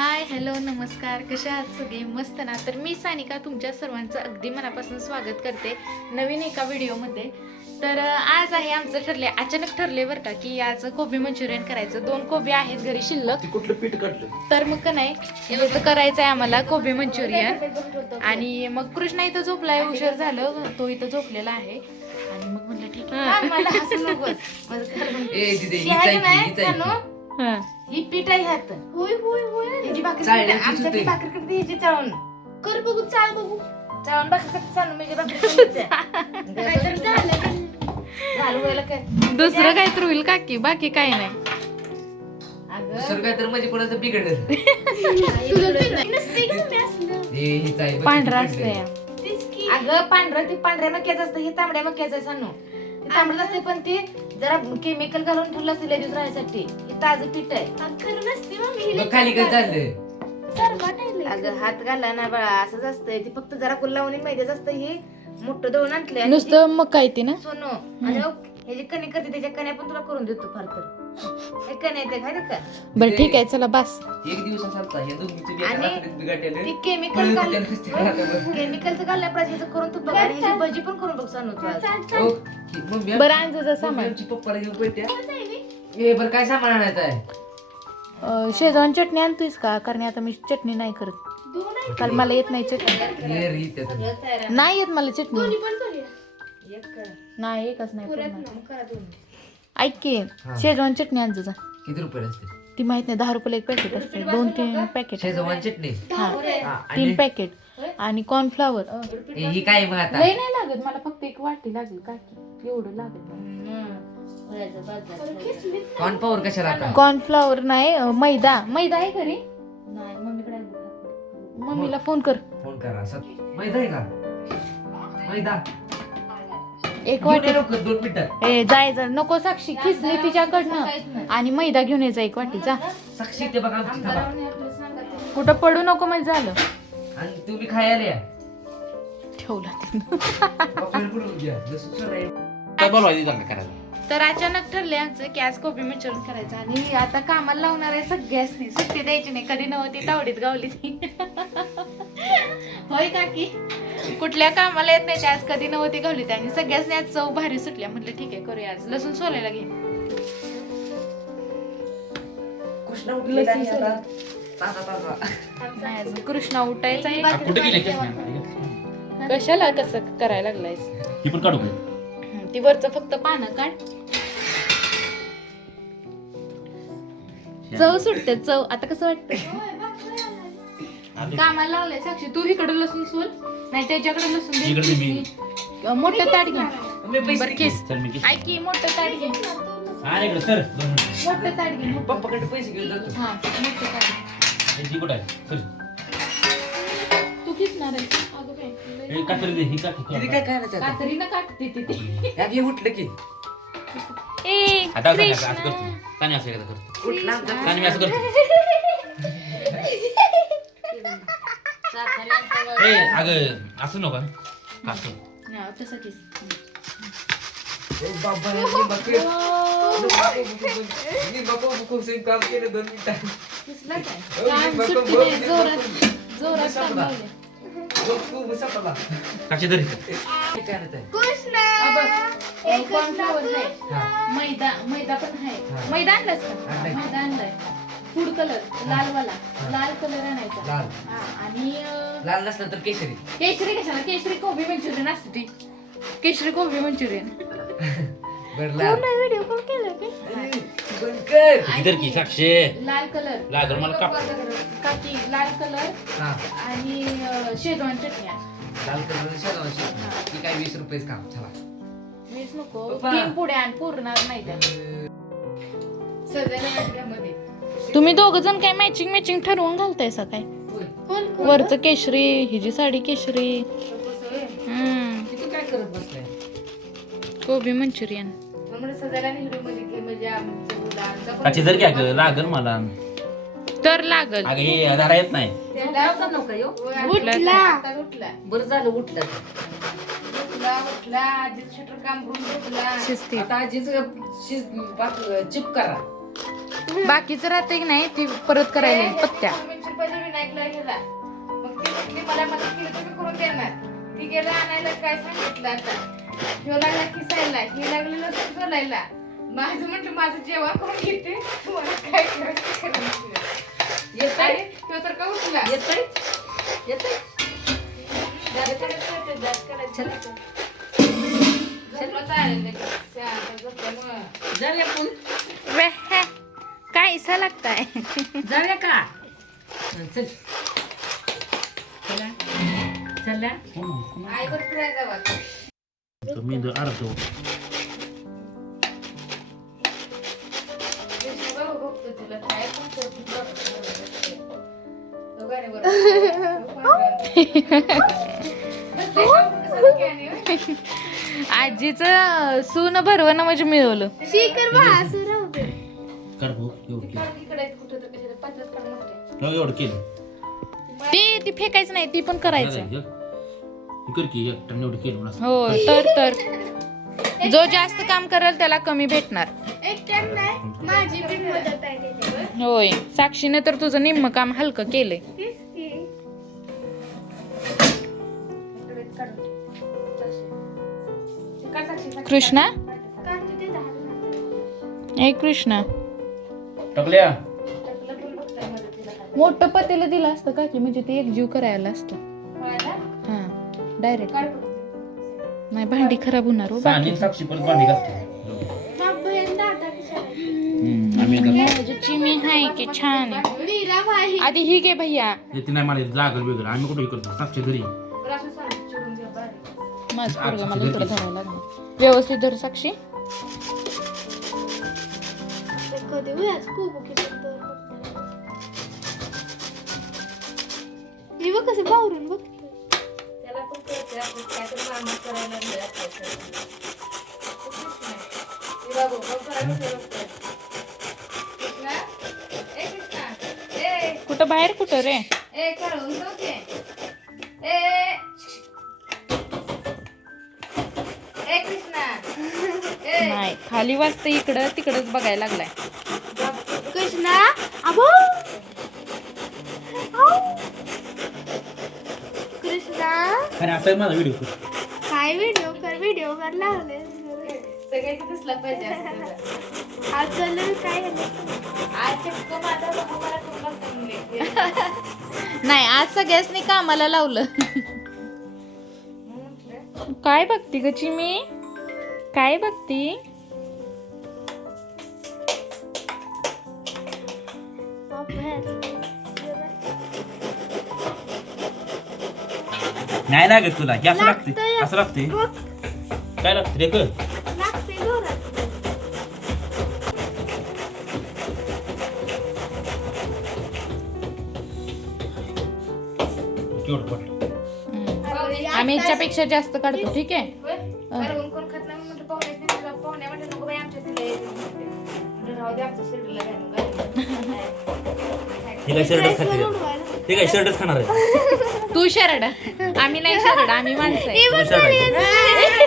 Hi hello नमस्कार, कशा आहात सगळे? मस्त ना? तर मी सानिका तुमच्या सर्वांचं अगदी मनापासून स्वागत करते नवीन एका व्हिडिओमध्ये. तर आज आहे आमचं अचानक ठरले बरं का की आज कोबी मंचुरियन करायचं. 2 कोबी आहेत घरी शिल्लक. कुठलं पीठ काढलं तर मग का नाही याचं करायचं आहे आम्हाला कोबी मंचुरियन. आणि मग कृष्णा इथं झोपलाय, उशीर झालं, तो इथं झोपलेला आहे. आणि मग म्हणलं ठीक आहे मला हसू ही पीठ आहे ह्यात. होय होय होय ह्याची भाकरी आमच्या भाकरी करते ह्याची चाळून कर बघू चाळ बघू चाळून भाकरी करते चालू म्हणजे भाकरी काहीतरी झालं व्हायला काय दुसरं काय तर होईल काकी, बाकी काही नाही. दुसरं काय तर म्हणजे कोणाचं बिघडलं पांढरा असते. अगं पांढऱ्या मक्याचं असतं, हे तांबड्या मक्याचं आहे सांगू. ते तांबडं असते पण ते जरा केमिकल घालून ठेवलं असते दिवस राहायसाठी. हे ताजं पीठ आहे. मग खाली काय चाललंय अगं हात घाला ना बाळा, असंच असतंय. ते फक्त जरा कुल्लावणी मैद्याच असतं. हे मोठं दळून आणलंय नुसतं मग काय ते ना सोनो. आणि हे जे कणी करते त्याच्या कण्या पण तुला करून देतो फार तर. हे कण्या येते खाली का? बरं ठीक आहे चला बस. एक दिवस असा हे दोघींचं बी एका आणि रात्रीत बिघडलेलं. ते केमिकल बरं, केमिकलचं घालल्या पाहिजे ह्याचं करून तू बघ. आणि ह्याची भजी पण करून बघ सांगू तुला. मग बरं आणजो सामान. आमची पप्पाला घेऊन पेट्या ए बरं काय सामान आणायचं आहे? शेजवान चटणी आणतोयस का? कारण आता मी चटणी नाही करत, कारण मला येत नाही चटणी. हे री त्याचं. नाही येत मला चटणी. एक करा. नाही एकच नाही पूर्ण. मग करा दोन. ऐक की शेजवान चटणी आणजो जा. किती रुपये असते? ती माहित नाही, 10 रुपयाला एक पॅकेट असते. 2-3 पॅकेट. शेजवान चटणी हा हा, 3 आणि पॅकेट. आणि कॉर्नफ्लावर ही काय मग आता लय नाही लागत मला, फक्त एक वाटी लागेल काकी, एवढं लागेल. वयाचं बाजार. कॉर्न पॉवर कशाला आता? कॉर्नफ्लावर नाही, मैदा. मैदा आहे घरी? नाही मम्मीकडे आहे बघ. मम्मीला फोन कर. फोन करा मैदा आहे का? मैदा एक वाटी. 2 मिनिटं. ए जायचं नको, साक्षी खिसली तिच्याकडनं. आणि मैदा घेऊन यायचा 1 वाटी जा. साक्षी ते बघा आमची थांबा. आंबारावने आपलं सांगा ते. कुठं पडू नको म्हणजे झालं. आणि तुम्ही खायला या ठेवला पप्पाला बोलवून घ्या. जसं सर काय बोलवायचं चांगलं करायला. तर अचानक ठरले आमचं की आज कोबी मंचुरियन करायचं. आणि आता कामाला लावणार आहे सगळ्यासनी, सुट्टी द्यायची नाही. कधी नव्हती तावडीत गावली ती. होय काकी, कुठल्या कामाला येत नाही ते आज कधी नव्हती गावली ती. आणि सगळ्यासनी आज चव भारी सुटल्या. म्हटलं ठीक आहे करूया आज. लसूण सोलायला घे. कृष्ण उठलेला आहे आता. ताजा नाही अजून कृष्णा उठायचा आहे. कुठे गेले? कशाला कसं करायला लागलायस? ही पण काढू काय? ती वरचं फक्त पानं काढ. चव सुटते चव. आता कसं वाटतं? कामाला लावलंय साक्षी. तू इकडे लसूण सोल, नाही त्याच्याकडे लसूण इकडे मी. दे. मोठं ताट घे. बरं किस. चल मी किस. ऐक की मोठं ताट घे. हा इकडे सर 2 मिनिट. मोठं ताट घे. मोठं. पप्पाकडे पैसे घेऊन जातो. हा मोठं ताट घे. ही कुठं आहे? सर तू किसणार आहे? अगं बाई, लय हे कात्री दे. ही काठी किती काय खायला चालतं? कातरीनं काटते ती. या घे उठलं की ए आता कृष्णा. असं करतो. तानी असं एकदा करतो. उठला आमचा. तानी मी असं करतो. साखर ए अगं असं नका असं. हा, तसं किस. ओ बाबा रे, मी बाबा खूप सेम काम केलं 2 मिनिटात. किसला काय? काम सुट्टी नाही, जोरात काम लावलंय. खूप सपला काची धर. हे काय नाही कॉर्नफ्लॉवर आहे. हा. मैदा पण आहे. हा. मैदा आणलास का? आणलाय. मैदा आणलाय. फूड कलर लालवाला. लाल कलर आणायचा. लाल हा, आणि लाल नसलं तर केशरी. केशरी कशाला? केशरी कोबी मंचुरियन असते ती. केशरी कोबी मंचुरियन. बर लाल व्हिडिओ कॉल केला की? बंद कर. इधर की साक्षी लाल कलर. लागल मला काप. काकी लाल कलर हा आणि शेजवान चटणी. लाल कलर शेजवान ती काय 20 रुपयेच काम. चला मीच नको. पप्पा. 3 पुढे आणि पुरणार नाही त्या. सजायला वाटल्यामध्ये. तुम्ही दोघ जण काय मॅचिंग ठरवून घालताय सा काय? वरचं केशरी, हिची साडी केशरी. तू काय करत बसलाय? कोबी मंचुरियन. म्हणून सजायला नेहरू मध्ये घे म्हणजे आमच्या मुलांचा पण- काची धर की अगं लागल मला. तर लागल. अगं हे धरा येत नाही. उठला. बरं झालं उठलं. उठला आजीच शटर काम करून उठला. शिस्ती. आता आजीच चिप करा. बाकीचं राहते की नाही ती परत करायला येईल पत्त्या. त्याच्या विनायकला गेला मग ती म्हटली मला मदत केली तर मी करून देणार ती गेला आणायला काय सांगितलं आता ह्यो लागला किसायला ही लागली लसूण सोलायला माझं म्हटलं माझं जेवण करून घेते तुम्हाला काय करायचं येतोय तो तर का उठला येतोय येतोय जाऊया आपण काय इसा लागताय जाऊया का चल चला चला आईवर फिरायला जावा मी अर्ध बघतो तुला काय आजीचं सून भरवणं म्हणजे मिळवलं काढ भाऊ एवढं केलं ती फेकायचं नाही ती पण करायचं हे कर की एकट्याने एवढं केलं म्हणून. हो तर जो जास्त काम करेल त्याला कमी भेटणार माझी पण मदत आहे होय साक्षीने तर तुझं निम्म काम हलकं केलंय कृष्णा ए कृष्णा टाकल्या मोठं पतीला दिलं असतं का की म्हणजे ते एक जीव करायला असतं हा डायरेक्ट नाही भांडी खराब होणार हो आणि साक्षी पण भांडी घालते चिमी हाय की छान आहे आधी ही घे भैया येते नाही मला लागल वेगळं आम्ही कुठे करतो साक्षी घरी माझं पोरगं मला इकडे धरावं लागणार व्यवस्थित धर साक्षी कसं बावरून बघ त्याला पण कळते आपण काय तर मामा करायला कुठं बाहेर कुठं रे ए करून जाऊके ए ए कृष्णा ए नाही खाली वाजतं इकडं तिकडच बघायला लागलाय कृष्णा अबो कृष्णा आणि आता माझा व्हिडिओ कर काय व्हिडिओ कर लावले सगळ्याची दिसला पाहिजे असं आज कलर काय आज चक्क माझा बघू मला कुठला फोन नाही आज सगळ्यासनी कामाला लावलं काय बघती ग चिमी काय बघती नाही लागत तुला की असं लागते असं लागते काय लागते रे कर केवढं पडलं आम्ही याच्यापेक्षा जास्त काढतो ठीक आहे कोण खात नाही म्हणतो पाहुण्या म्हणजे नको बाई आमच्या राहू दे आमच्या शरीराला हे काय शर्टच खाते हे काय शर्टच खाणार आहे तू शरड आम्ही नाही शरड आम्ही माणसं आहे तुम्ही शर्ट आहे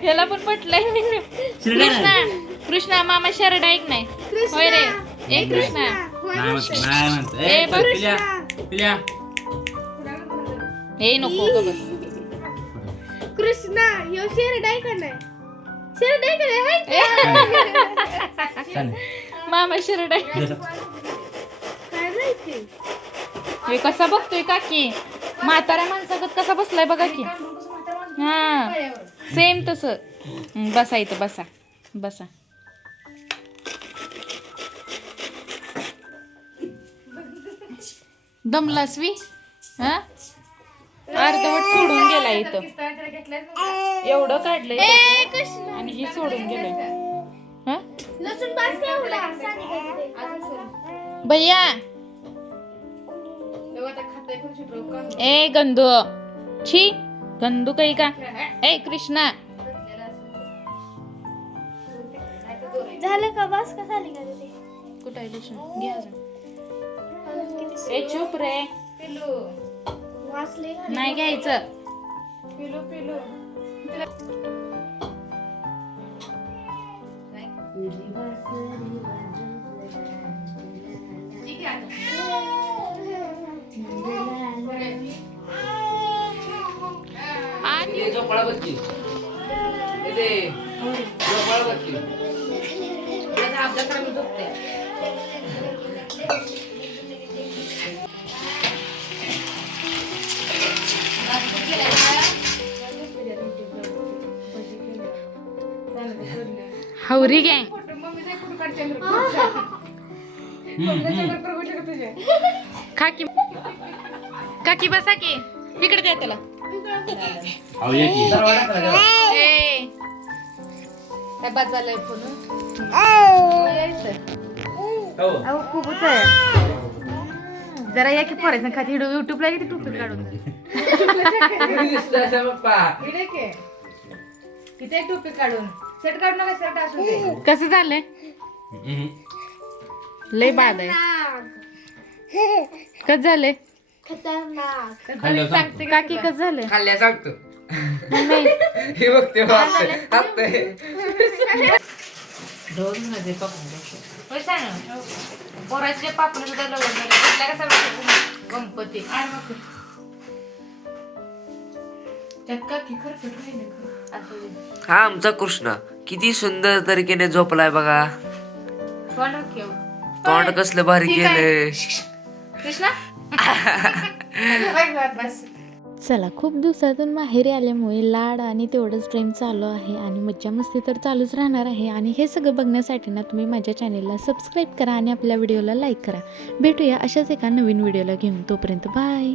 ह्याला पण पटलंय कृष्णा कृष्णा मामा शरड ऐक नाही होय रे ए कृष्णा नाही म्हणत ए, बघ. पिल्या पिल्या हे नको ग बस कृष्णा यो शेर डाय का नाही शेर डाय का नाही चालेल मामा शरड आहे काय माहिती हे कसा बघतोय काकी म्हाताऱ्या माणसागत कसा बसलाय बघा की हा सेम तस बसा इथं बसा बसा दमलासवी हा अर्धवट सोडून गेला इथं एवढं काढलंय त्याचं आणि ही सोडून गेलंय हा लसूण पास केवढा भैया ए गंदू छी गंदू काही का ए कृष्णा झालं का बस का झाली का ते कुठं आहे लसूण घे अजून ए चुप रे पिलू वाचले नाही घ्यायचं पिलू पिलू ठीक आहे हे झोपाळा बघ की. हे दे. झोपाळा बघ की. माझा अभ्यास करायला झोपते. हवरी गँग काकी काकी बसा की इकडे द्या त्याला अहो ये की दरवाजा टाकला का? ए काय बाद झालंय फोन हो अहो खूपच आहे जरा या की पोरायचं खाती युट्यूबला किती टोपी काढून तुम्ही दिसता असा पप्पा. किती टोपी काढून सेट काढू नका सेट असू दे कसं झालंय लय बाद आहे कसं झालंय खाल्लं सांगते काकी कसं झालंय खाल्ल्या सांगतो. नाही हे बघते हसतंय. होय सांग पोराचे पापड सुद्धा लवकर झाले कसं वाटतं गणपती त्यात काकी खरकट राहिले असू दे हा आमचा कृष्ण किती सुंदर तरीकेने झोपलाय बघा. तोंड ठेव तोंड कसलं भारी केलंय. कृष्णा बस चला खूप दिवसातून माहेरी आल्यामुळे लाड आणि तेवढंच प्रेम चालू आहे आणि मज्जा मस्ती तर चालूच राहणार आहे आणि हे सगळं बघण्यासाठी ना तुम्ही माझ्या चॅनेलला सबस्क्राईब करा आणि आपल्या व्हिडिओला लाईक करा. भेटूया अशाच एका नवीन व्हिडिओला घेऊन तोपर्यंत बाय.